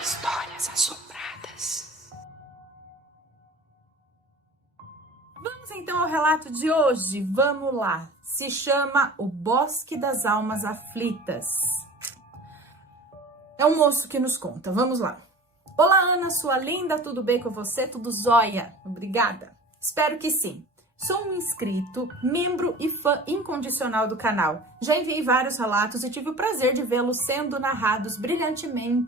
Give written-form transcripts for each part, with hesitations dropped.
Histórias assombradas. Vamos então ao relato de hoje. Vamos lá. Se chama O Bosque das Almas Aflitas. É um moço que nos conta. Vamos lá. Olá, Ana, sua linda. Tudo bem com você? Tudo jóia? Obrigada. Espero que sim. Sou um inscrito, membro e fã incondicional do canal. Já enviei vários relatos e tive o prazer de vê-los sendo narrados brilhantemente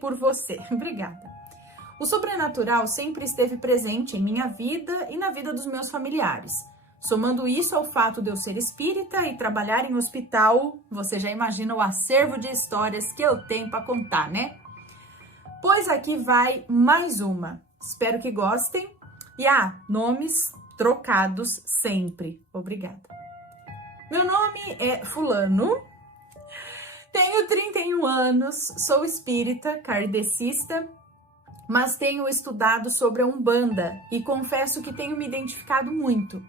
por você. Obrigada. O sobrenatural sempre esteve presente em minha vida e na vida dos meus familiares. Somando isso ao fato de eu ser espírita e trabalhar em hospital, você já imagina o acervo de histórias que eu tenho para contar, né? Pois aqui vai mais uma. Espero que gostem. E nomes trocados sempre. Obrigada. Meu nome é Fulano, tenho 31 anos, sou espírita, kardecista, mas tenho estudado sobre a Umbanda e confesso que tenho me identificado muito.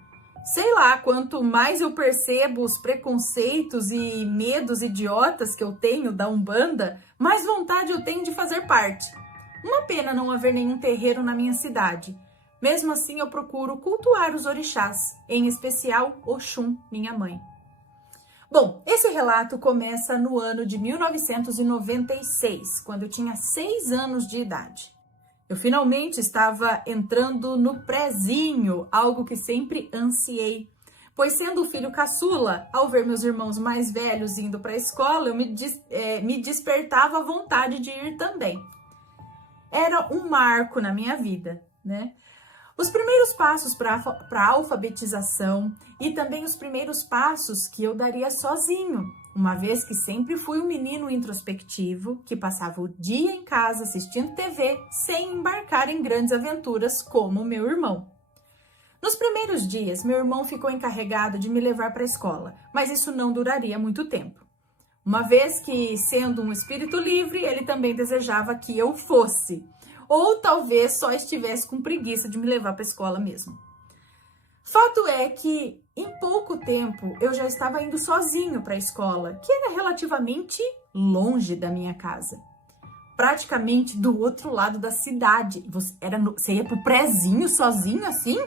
Sei lá, quanto mais eu percebo os preconceitos e medos idiotas que eu tenho da Umbanda, mais vontade eu tenho de fazer parte. Uma pena não haver nenhum terreiro na minha cidade. Mesmo assim, eu procuro cultuar os orixás, em especial Oxum, minha mãe. Bom, esse relato começa no ano de 1996, quando eu tinha 6 anos de idade. Eu finalmente estava entrando no prézinho, algo que sempre ansiei. Pois sendo o filho caçula, ao ver meus irmãos mais velhos indo para a escola, eu me despertava a vontade de ir também. Era um marco na minha vida, né? Os primeiros passos para a alfabetização e também os primeiros passos que eu daria sozinho, uma vez que sempre fui um menino introspectivo que passava o dia em casa assistindo TV sem embarcar em grandes aventuras como meu irmão. Nos primeiros dias, meu irmão ficou encarregado de me levar para a escola, mas isso não duraria muito tempo. Uma vez que, sendo um espírito livre, ele também desejava que eu fosse. Ou talvez só estivesse com preguiça de me levar para a escola mesmo. Fato é que, em pouco tempo, eu já estava indo sozinho para a escola, que era relativamente longe da minha casa. Praticamente do outro lado da cidade. Você ia pro prézinho sozinho assim?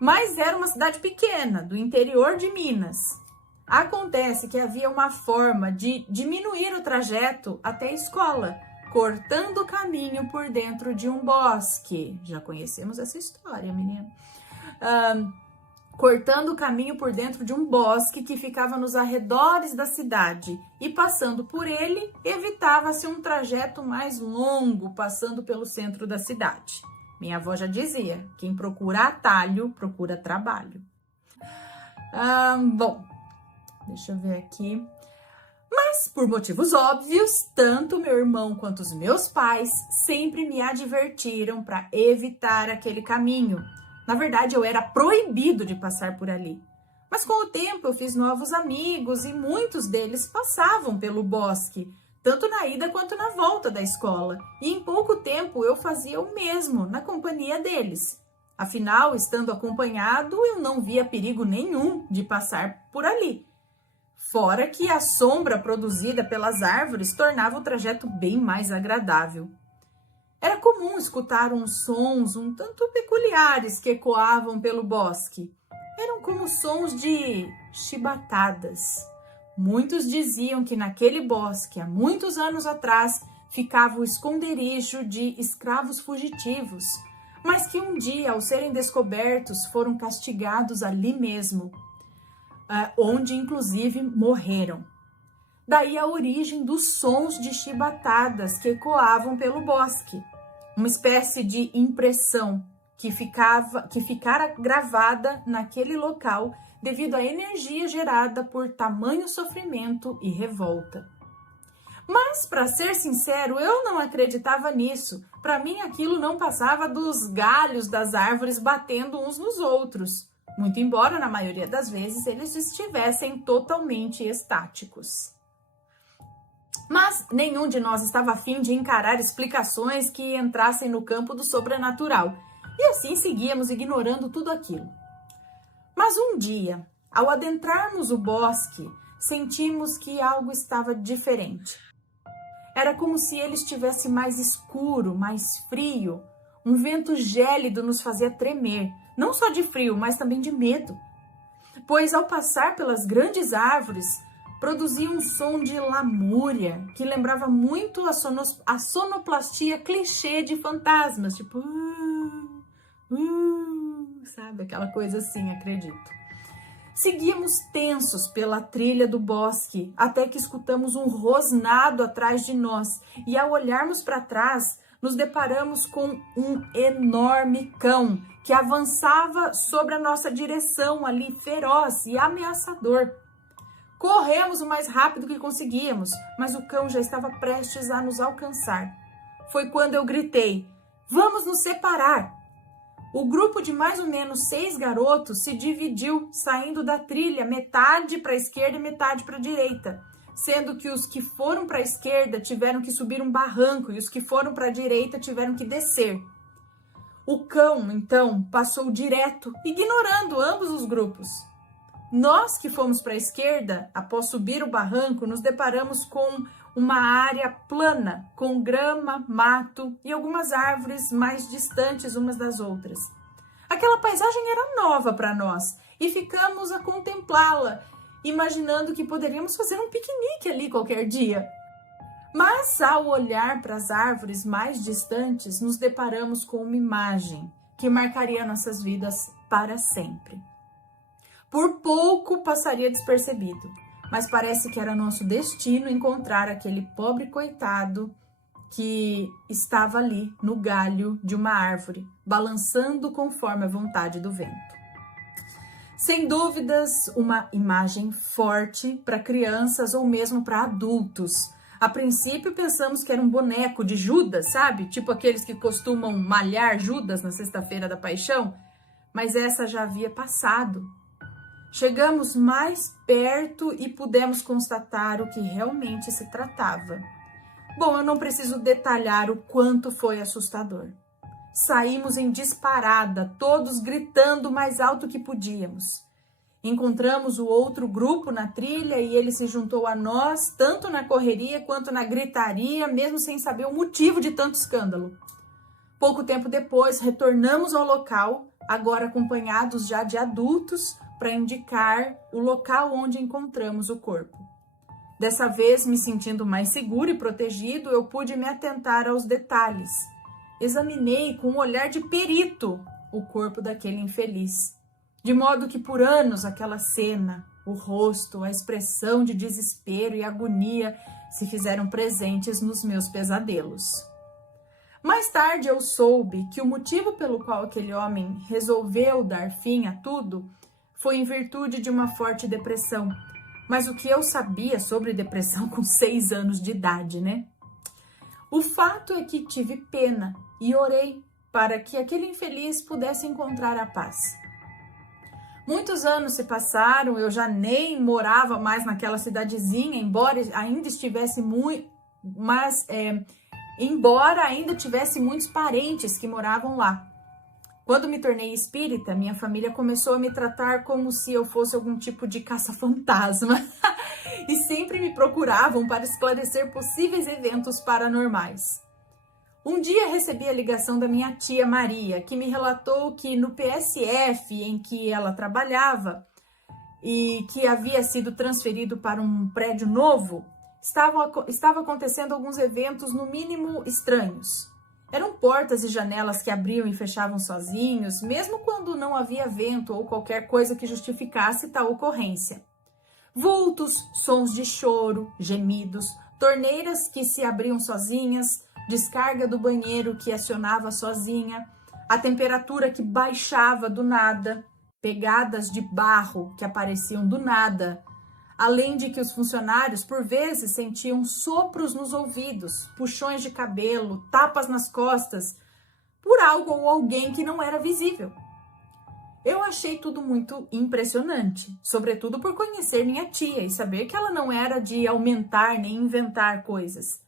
Mas era uma cidade pequena, do interior de Minas. Acontece que havia uma forma de diminuir o trajeto até a escola, cortando o caminho por dentro de um bosque. Já conhecemos essa história, menina. Cortando o caminho por dentro de um bosque que ficava nos arredores da cidade. E passando por ele, evitava-se um trajeto mais longo, passando pelo centro da cidade. Minha avó já dizia, quem procura atalho, procura trabalho. Bom, deixa eu ver aqui. Mas, por motivos óbvios, tanto meu irmão quanto os meus pais sempre me advertiram para evitar aquele caminho. Na verdade, eu era proibido de passar por ali. Mas com o tempo eu fiz novos amigos e muitos deles passavam pelo bosque, tanto na ida quanto na volta da escola. E em pouco tempo eu fazia o mesmo, na companhia deles. Afinal, estando acompanhado, eu não via perigo nenhum de passar por ali. Fora que a sombra produzida pelas árvores tornava o trajeto bem mais agradável. Era comum escutar uns sons um tanto peculiares que ecoavam pelo bosque. Eram como sons de chibatadas. Muitos diziam que naquele bosque, há muitos anos atrás, ficava o esconderijo de escravos fugitivos, mas que um dia, ao serem descobertos, foram castigados ali mesmo, onde inclusive morreram. Daí a origem dos sons de chibatadas que ecoavam pelo bosque, uma espécie de impressão que ficara gravada naquele local devido à energia gerada por tamanho sofrimento e revolta. Mas, para ser sincero, eu não acreditava nisso. Para mim, aquilo não passava dos galhos das árvores batendo uns nos outros, muito embora, na maioria das vezes, eles estivessem totalmente estáticos. Mas nenhum de nós estava afim de encarar explicações que entrassem no campo do sobrenatural, e assim seguíamos ignorando tudo aquilo. Mas um dia, ao adentrarmos o bosque, sentimos que algo estava diferente. Era como se ele estivesse mais escuro, mais frio. Um vento gélido nos fazia tremer, não só de frio, mas também de medo. Pois ao passar pelas grandes árvores, produzia um som de lamúria, que lembrava muito a sonoplastia clichê de fantasmas, tipo... sabe? Aquela coisa assim, acredito. Seguíamos tensos pela trilha do bosque, até que escutamos um rosnado atrás de nós, e ao olharmos para trás, nos deparamos com um enorme cão que avançava sobre a nossa direção ali, feroz e ameaçador. Corremos o mais rápido que conseguíamos, mas o cão já estava prestes a nos alcançar. Foi quando eu gritei: "Vamos nos separar!" O grupo de mais ou menos 6 garotos se dividiu, saindo da trilha, metade para a esquerda e metade para a direita, sendo que os que foram para a esquerda tiveram que subir um barranco e os que foram para a direita tiveram que descer. O cão, então, passou direto, ignorando ambos os grupos. Nós que fomos para a esquerda, após subir o barranco, nos deparamos com uma área plana, com grama, mato e algumas árvores mais distantes umas das outras. Aquela paisagem era nova para nós e ficamos a contemplá-la, imaginando que poderíamos fazer um piquenique ali qualquer dia. Mas ao olhar para as árvores mais distantes, nos deparamos com uma imagem que marcaria nossas vidas para sempre. Por pouco passaria despercebido, mas parece que era nosso destino encontrar aquele pobre coitado que estava ali no galho de uma árvore, balançando conforme a vontade do vento. Sem dúvidas, uma imagem forte para crianças ou mesmo para adultos. A princípio pensamos que era um boneco de Judas, sabe? Tipo aqueles que costumam malhar Judas na Sexta-feira da Paixão, mas essa já havia passado. Chegamos mais perto e pudemos constatar o que realmente se tratava. Bom, eu não preciso detalhar o quanto foi assustador. Saímos em disparada, todos gritando o mais alto que podíamos. Encontramos o outro grupo na trilha e ele se juntou a nós, tanto na correria quanto na gritaria, mesmo sem saber o motivo de tanto escândalo. Pouco tempo depois, retornamos ao local, agora acompanhados já de adultos, para indicar o local onde encontramos o corpo. Dessa vez, me sentindo mais seguro e protegido, eu pude me atentar aos detalhes. Examinei com um olhar de perito o corpo daquele infeliz, de modo que por anos aquela cena, o rosto, a expressão de desespero e agonia se fizeram presentes nos meus pesadelos. Mais tarde eu soube que o motivo pelo qual aquele homem resolveu dar fim a tudo foi em virtude de uma forte depressão. Mas o que eu sabia sobre depressão com 6 anos de idade, né? O fato é que tive pena e orei para que aquele infeliz pudesse encontrar a paz. Muitos anos se passaram, eu já nem morava mais naquela cidadezinha, embora ainda tivesse muitos parentes que moravam lá. Quando me tornei espírita, minha família começou a me tratar como se eu fosse algum tipo de caça-fantasma e sempre me procuravam para esclarecer possíveis eventos paranormais. Um dia recebi a ligação da minha tia Maria, que me relatou que no PSF em que ela trabalhava e que havia sido transferido para um prédio novo, estava acontecendo alguns eventos no mínimo estranhos. Eram portas e janelas que abriam e fechavam sozinhos, mesmo quando não havia vento ou qualquer coisa que justificasse tal ocorrência. Vultos, sons de choro, gemidos, torneiras que se abriam sozinhas, descarga do banheiro que acionava sozinha, a temperatura que baixava do nada, pegadas de barro que apareciam do nada, além de que os funcionários, por vezes, sentiam sopros nos ouvidos, puxões de cabelo, tapas nas costas, por algo ou alguém que não era visível. Eu achei tudo muito impressionante, sobretudo por conhecer minha tia e saber que ela não era de aumentar nem inventar coisas.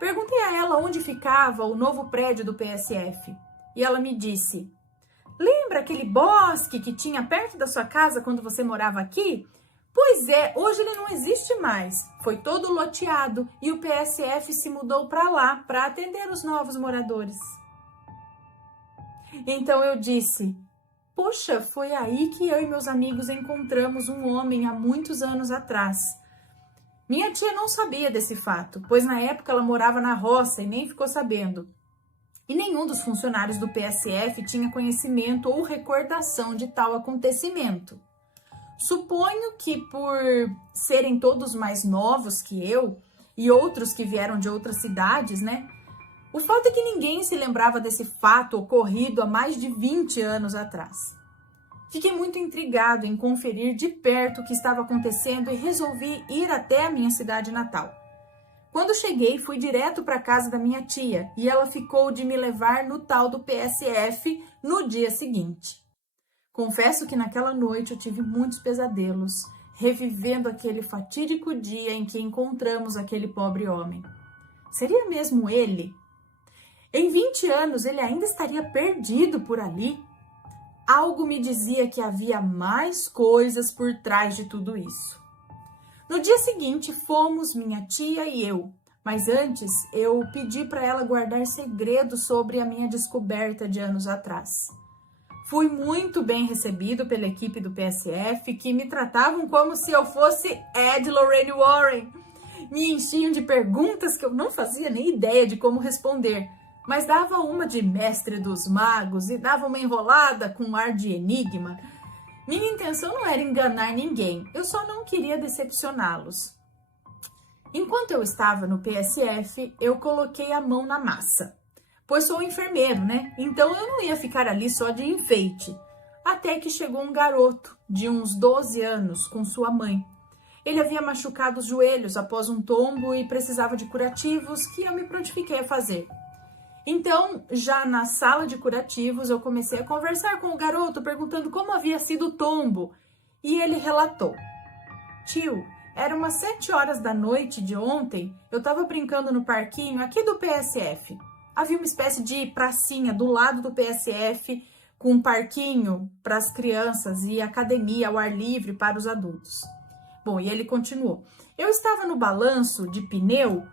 Perguntei a ela onde ficava o novo prédio do PSF e ela me disse: "Lembra aquele bosque que tinha perto da sua casa quando você morava aqui? Pois é, hoje ele não existe mais. Foi todo loteado e o PSF se mudou para lá para atender os novos moradores. Então eu disse: poxa, foi aí que eu e meus amigos encontramos um homem há muitos anos atrás. Minha tia não sabia desse fato, pois na época ela morava na roça e nem ficou sabendo. E nenhum dos funcionários do PSF tinha conhecimento ou recordação de tal acontecimento. Suponho que por serem todos mais novos que eu e outros que vieram de outras cidades, né? O fato é que ninguém se lembrava desse fato ocorrido há mais de 20 anos atrás. Fiquei muito intrigado em conferir de perto o que estava acontecendo e resolvi ir até a minha cidade natal. Quando cheguei, fui direto para a casa da minha tia e ela ficou de me levar no tal do PSF no dia seguinte. Confesso que naquela noite eu tive muitos pesadelos, revivendo aquele fatídico dia em que encontramos aquele pobre homem. Seria mesmo ele? Em 20 anos ele ainda estaria perdido por ali? Algo me dizia que havia mais coisas por trás de tudo isso. No dia seguinte fomos minha tia e eu, mas antes eu pedi para ela guardar segredo sobre a minha descoberta de anos atrás. Fui muito bem recebido pela equipe do PSF, que me tratavam como se eu fosse Ed Lorraine Warren. Me enchiam de perguntas que eu não fazia nem ideia de como responder, mas dava uma de mestre dos magos e dava uma enrolada com um ar de enigma. Minha intenção não era enganar ninguém, eu só não queria decepcioná-los. Enquanto eu estava no PSF, eu coloquei a mão na massa. Pois sou enfermeiro, né? Então eu não ia ficar ali só de enfeite. Até que chegou um garoto de uns 12 anos com sua mãe. Ele havia machucado os joelhos após um tombo e precisava de curativos que eu me prontifiquei a fazer. Então, já na sala de curativos, eu comecei a conversar com o garoto, perguntando como havia sido o tombo. E ele relatou: tio, era umas 7 horas da noite de ontem, eu estava brincando no parquinho aqui do PSF. Havia uma espécie de pracinha do lado do PSF, com um parquinho para as crianças e academia ao ar livre para os adultos. Bom, e ele continuou: eu estava no balanço de pneu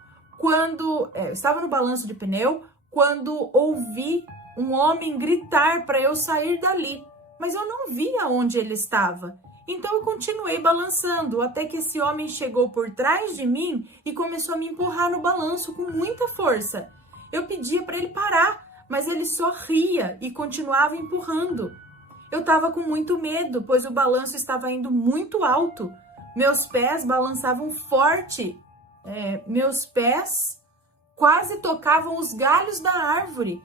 quando ouvi um homem gritar para eu sair dali, mas eu não via onde ele estava. Então eu continuei balançando até que esse homem chegou por trás de mim e começou a me empurrar no balanço com muita força. Eu pedia para ele parar, mas ele só ria e continuava empurrando. Eu estava com muito medo, pois o balanço estava indo muito alto. Meus pés balançavam forte. Meus pés quase tocavam os galhos da árvore.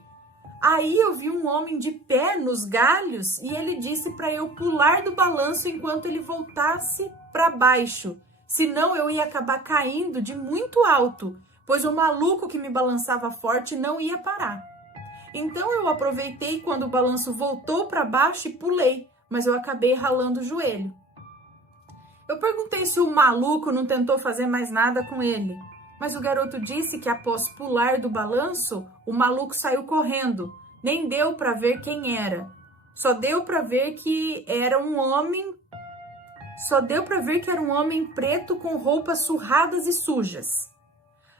Aí eu vi um homem de pé nos galhos e ele disse para eu pular do balanço enquanto ele voltasse para baixo. Senão eu ia acabar caindo de muito alto, pois o maluco que me balançava forte não ia parar. Então eu aproveitei quando o balanço voltou para baixo e pulei, mas eu acabei ralando o joelho. Eu perguntei se o maluco não tentou fazer mais nada com ele, mas o garoto disse que após pular do balanço, o maluco saiu correndo. Nem deu para ver quem era. Só deu para ver que era um homem preto com roupas surradas e sujas.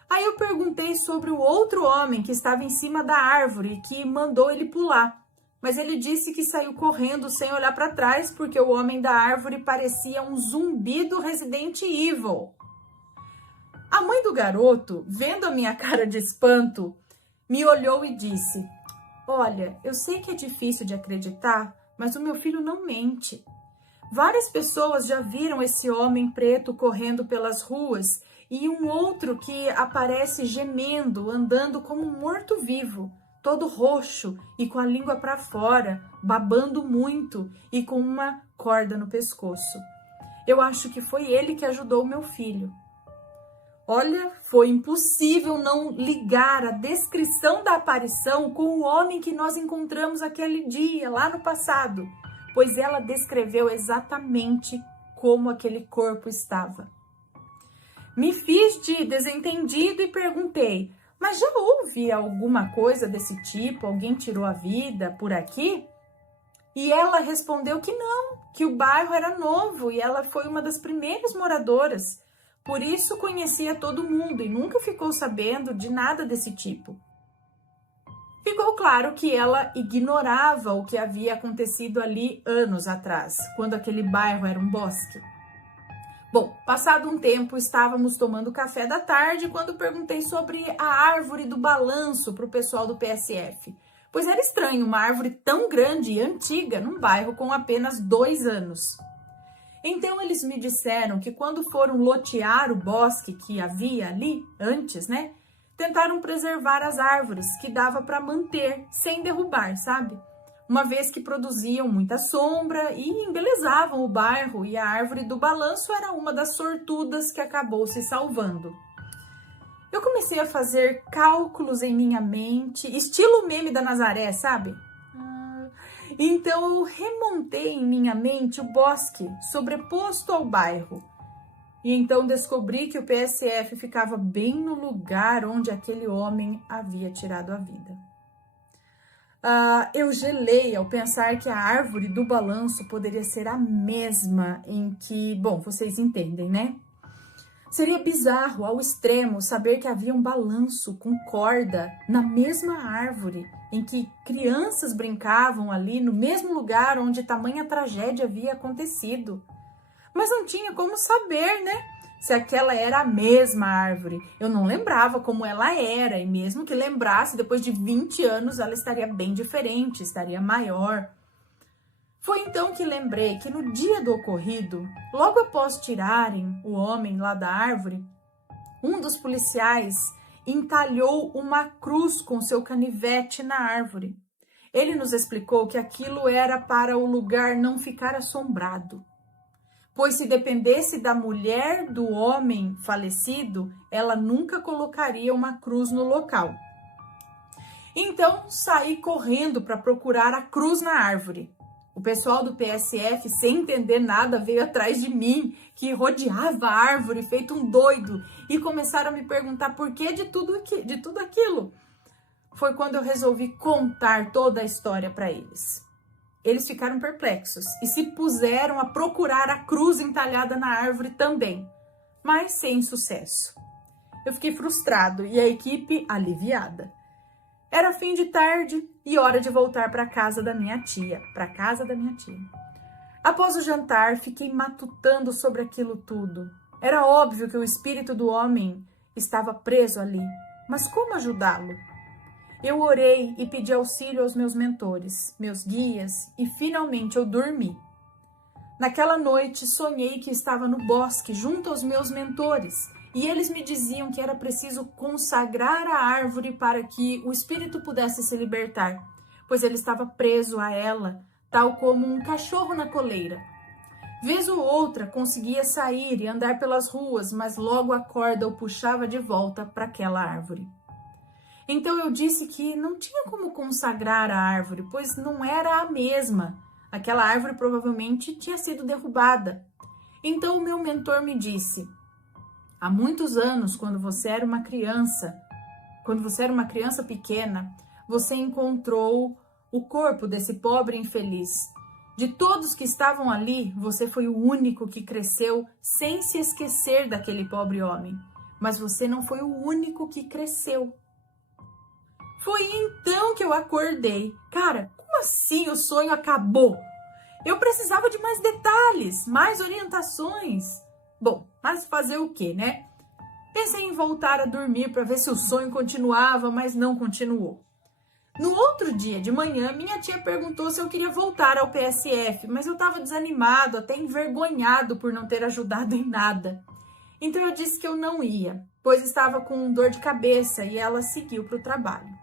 Aí eu perguntei sobre o outro homem que estava em cima da árvore e que mandou ele pular. Mas ele disse que saiu correndo sem olhar para trás porque o homem da árvore parecia um zumbi do Resident Evil. A mãe do garoto, vendo a minha cara de espanto, me olhou e disse: olha, eu sei que é difícil de acreditar, mas o meu filho não mente. Várias pessoas já viram esse homem preto correndo pelas ruas e um outro que aparece gemendo, andando como um morto-vivo, todo roxo e com a língua para fora, babando muito e com uma corda no pescoço. Eu acho que foi ele que ajudou o meu filho. Olha, foi impossível não ligar a descrição da aparição com o homem que nós encontramos aquele dia, lá no passado, pois ela descreveu exatamente como aquele corpo estava. Me fiz de desentendido e perguntei: mas já houve alguma coisa desse tipo? Alguém tirou a vida por aqui? E ela respondeu que não, que o bairro era novo e ela foi uma das primeiras moradoras. Por isso conhecia todo mundo e nunca ficou sabendo de nada desse tipo. Ficou claro que ela ignorava o que havia acontecido ali anos atrás, quando aquele bairro era um bosque. Bom, passado um tempo, estávamos tomando café da tarde quando perguntei sobre a árvore do balanço para o pessoal do PSF. Pois era estranho uma árvore tão grande e antiga num bairro com apenas 2 anos. Então eles me disseram que quando foram lotear o bosque que havia ali antes, né? Tentaram preservar as árvores que dava para manter sem derrubar, sabe? Uma vez que produziam muita sombra e embelezavam o bairro, e a árvore do balanço era uma das sortudas que acabou se salvando. Eu comecei a fazer cálculos em minha mente, estilo meme da Nazaré, sabe? Então eu remontei em minha mente o bosque sobreposto ao bairro. E então descobri que o PSF ficava bem no lugar onde aquele homem havia tirado a vida. Eu gelei ao pensar que a árvore do balanço poderia ser a mesma em que, bom, vocês entendem, né? Seria bizarro ao extremo saber que havia um balanço com corda na mesma árvore em que crianças brincavam ali no mesmo lugar onde tamanha tragédia havia acontecido. Mas não tinha como saber, né? Se aquela era a mesma árvore. Eu não lembrava como ela era, e mesmo que lembrasse, depois de 20 anos ela estaria bem diferente, estaria maior. Foi então que lembrei que no dia do ocorrido, logo após tirarem o homem lá da árvore, um dos policiais entalhou uma cruz com seu canivete na árvore. Ele nos explicou que aquilo era para o lugar não ficar assombrado, pois se dependesse da mulher do homem falecido, ela nunca colocaria uma cruz no local. Então saí correndo para procurar a cruz na árvore. O pessoal do PSF, sem entender nada, veio atrás de mim, que rodeava a árvore feito um doido, e começaram a me perguntar por que de tudo aquilo. Foi quando eu resolvi contar toda a história para eles. Eles ficaram perplexos e se puseram a procurar a cruz entalhada na árvore também, mas sem sucesso. Eu fiquei frustrado e a equipe aliviada. Era fim de tarde e hora de voltar para casa da minha tia, Após o jantar, fiquei matutando sobre aquilo tudo. Era óbvio que o espírito do homem estava preso ali, mas como ajudá-lo? Eu orei e pedi auxílio aos meus mentores, meus guias, e finalmente eu dormi. Naquela noite, sonhei que estava no bosque junto aos meus mentores, e eles me diziam que era preciso consagrar a árvore para que o espírito pudesse se libertar, pois ele estava preso a ela, tal como um cachorro na coleira. Vez ou outra conseguia sair e andar pelas ruas, mas logo a corda o puxava de volta para aquela árvore. Então eu disse que não tinha como consagrar a árvore, pois não era a mesma. Aquela árvore provavelmente tinha sido derrubada. Então o meu mentor me disse: há muitos anos, quando você era uma criança pequena, você encontrou o corpo desse pobre infeliz. De todos que estavam ali, você foi o único que cresceu sem se esquecer daquele pobre homem. Mas você não foi o único que cresceu. Foi então que eu acordei. Cara, como assim o sonho acabou? Eu precisava de mais detalhes, mais orientações. Bom, mas fazer o quê, né? Pensei em voltar a dormir para ver se o sonho continuava, mas não continuou. No outro dia de manhã, minha tia perguntou se eu queria voltar ao PSF, mas eu estava desanimado, até envergonhado por não ter ajudado em nada. Então eu disse que eu não ia, pois estava com dor de cabeça, e ela seguiu para o trabalho.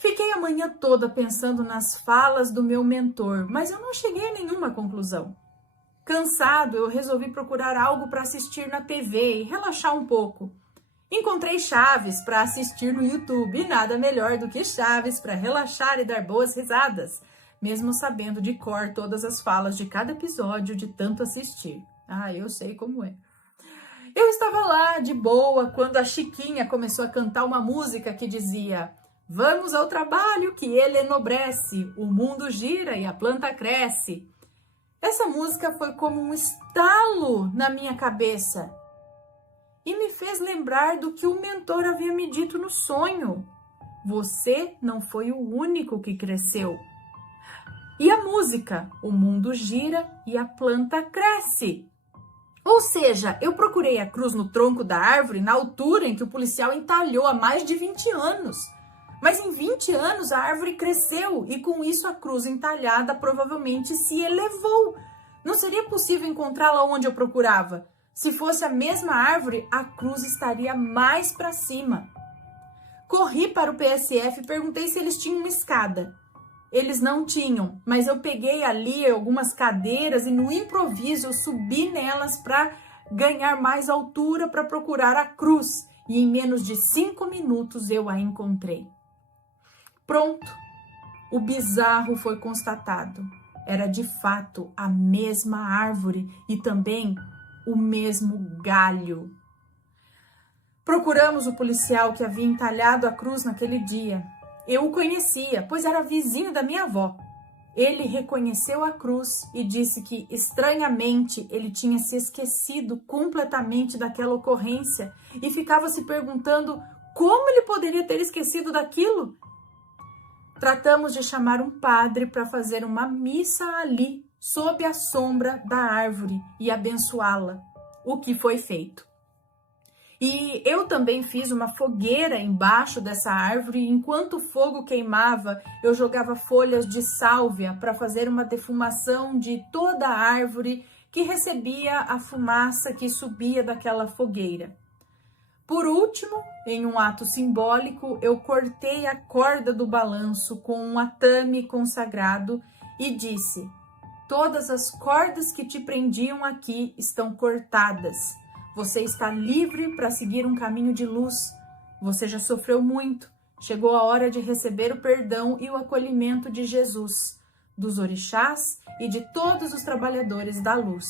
Fiquei a manhã toda pensando nas falas do meu mentor, mas eu não cheguei a nenhuma conclusão. Cansado, eu resolvi procurar algo para assistir na TV e relaxar um pouco. Encontrei Chaves para assistir no YouTube, e nada melhor do que Chaves para relaxar e dar boas risadas, mesmo sabendo de cor todas as falas de cada episódio de tanto assistir. Eu sei como é. Eu estava lá de boa quando a Chiquinha começou a cantar uma música que dizia: Vamos ao trabalho que ele enobrece, o mundo gira e a planta cresce. Essa música foi como um estalo na minha cabeça e me fez lembrar do que o mentor havia me dito no sonho. Você não foi o único que cresceu. E a música, o mundo gira e a planta cresce. Ou seja, eu procurei a cruz no tronco da árvore na altura em que o policial entalhou há mais de 20 anos. Mas em 20 anos a árvore cresceu e com isso a cruz entalhada provavelmente se elevou. Não seria possível encontrá-la onde eu procurava. Se fosse a mesma árvore, a cruz estaria mais para cima. Corri para o PSF e perguntei se eles tinham uma escada. Eles não tinham, mas eu peguei ali algumas cadeiras e no improviso eu subi nelas para ganhar mais altura para procurar a cruz. E em menos de 5 minutos eu a encontrei. Pronto, o bizarro foi constatado. Era de fato a mesma árvore e também o mesmo galho. Procuramos o policial que havia entalhado a cruz naquele dia. Eu o conhecia, pois era vizinho da minha avó. Ele reconheceu a cruz e disse que, estranhamente, ele tinha se esquecido completamente daquela ocorrência e ficava se perguntando como ele poderia ter esquecido daquilo. Tratamos de chamar um padre para fazer uma missa ali, sob a sombra da árvore, e abençoá-la, o que foi feito. E eu também fiz uma fogueira embaixo dessa árvore e enquanto o fogo queimava, eu jogava folhas de sálvia para fazer uma defumação de toda a árvore que recebia a fumaça que subia daquela fogueira. Por último, em um ato simbólico, eu cortei a corda do balanço com um atame consagrado e disse: todas as cordas que te prendiam aqui estão cortadas. Você está livre para seguir um caminho de luz. Você já sofreu muito. Chegou a hora de receber o perdão e o acolhimento de Jesus, dos orixás e de todos os trabalhadores da luz.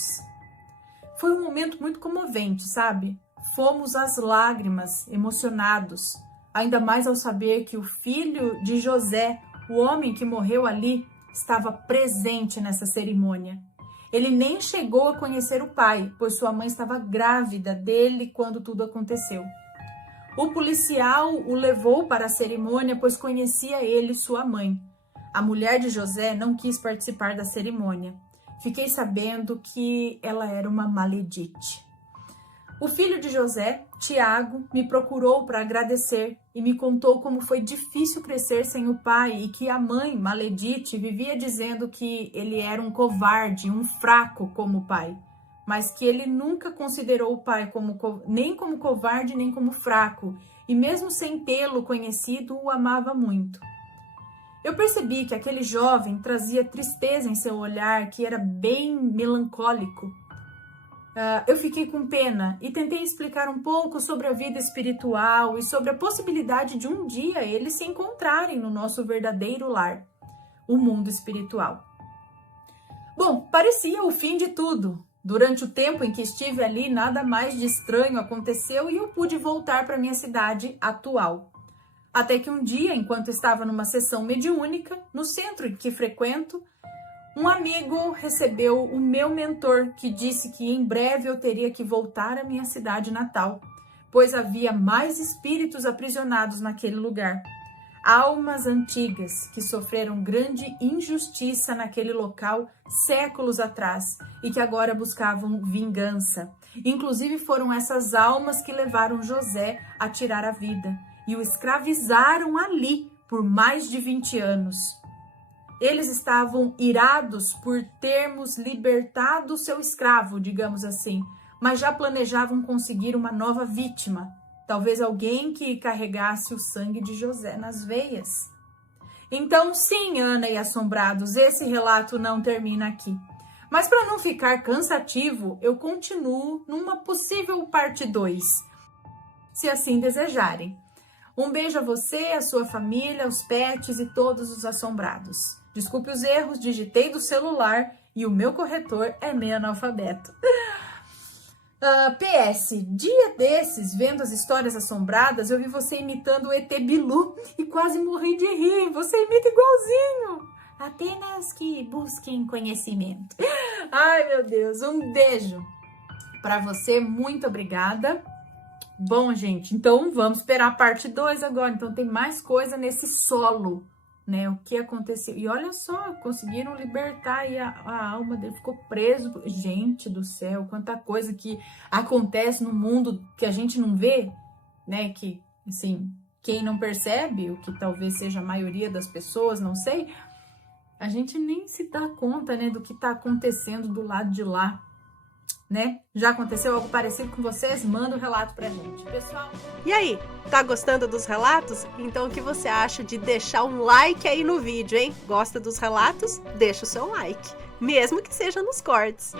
Foi um momento muito comovente, sabe? Fomos às lágrimas, emocionados, ainda mais ao saber que o filho de José, o homem que morreu ali, estava presente nessa cerimônia. Ele nem chegou a conhecer o pai, pois sua mãe estava grávida dele quando tudo aconteceu. O policial o levou para a cerimônia, pois conhecia ele e sua mãe. A mulher de José não quis participar da cerimônia. Fiquei sabendo que ela era uma maledite. O filho de José, Tiago, me procurou para agradecer e me contou como foi difícil crescer sem o pai e que a mãe, maledite, vivia dizendo que ele era um covarde, um fraco como pai, mas que ele nunca considerou o pai nem como covarde nem como fraco e mesmo sem tê-lo conhecido, o amava muito. Eu percebi que aquele jovem trazia tristeza em seu olhar, que era bem melancólico. Eu fiquei com pena e tentei explicar um pouco sobre a vida espiritual e sobre a possibilidade de um dia eles se encontrarem no nosso verdadeiro lar, o mundo espiritual. Bom, parecia o fim de tudo. Durante o tempo em que estive ali, nada mais de estranho aconteceu e eu pude voltar para minha cidade atual. Até que um dia, enquanto estava numa sessão mediúnica, no centro em que frequento, um amigo recebeu o meu mentor, que disse que em breve eu teria que voltar à minha cidade natal, pois havia mais espíritos aprisionados naquele lugar. Almas antigas que sofreram grande injustiça naquele local séculos atrás e que agora buscavam vingança. Inclusive foram essas almas que levaram José a tirar a vida e o escravizaram ali por mais de 20 anos. Eles estavam irados por termos libertado seu escravo, digamos assim, mas já planejavam conseguir uma nova vítima, talvez alguém que carregasse o sangue de José nas veias. Então, sim, Ana e assombrados, esse relato não termina aqui. Mas para não ficar cansativo, eu continuo numa possível parte 2, se assim desejarem. Um beijo a você, a sua família, os pets e todos os assombrados. Desculpe os erros, digitei do celular e o meu corretor é meio analfabeto. PS, dia desses, vendo as histórias assombradas, eu vi você imitando o ET Bilu e quase morri de rir. Você imita igualzinho. Apenas que busquem conhecimento. Ai, meu Deus, um beijo pra você, muito obrigada. Bom, gente, então vamos esperar a parte 2 agora. Então tem mais coisa nesse solo, né? O que aconteceu? E olha só, conseguiram libertar aí a alma dele, ficou preso. Gente do céu, quanta coisa que acontece no mundo que a gente não vê, né? Que, assim, quem não percebe, o que talvez seja a maioria das pessoas, não sei, a gente nem se dá conta, né, do que tá acontecendo do lado de lá, né? Já aconteceu algo parecido com vocês? Manda um relato pra gente, pessoal. E aí, tá gostando dos relatos? Então o que você acha de deixar um like aí no vídeo, hein? Gosta dos relatos? Deixa o seu like, mesmo que seja nos cortes.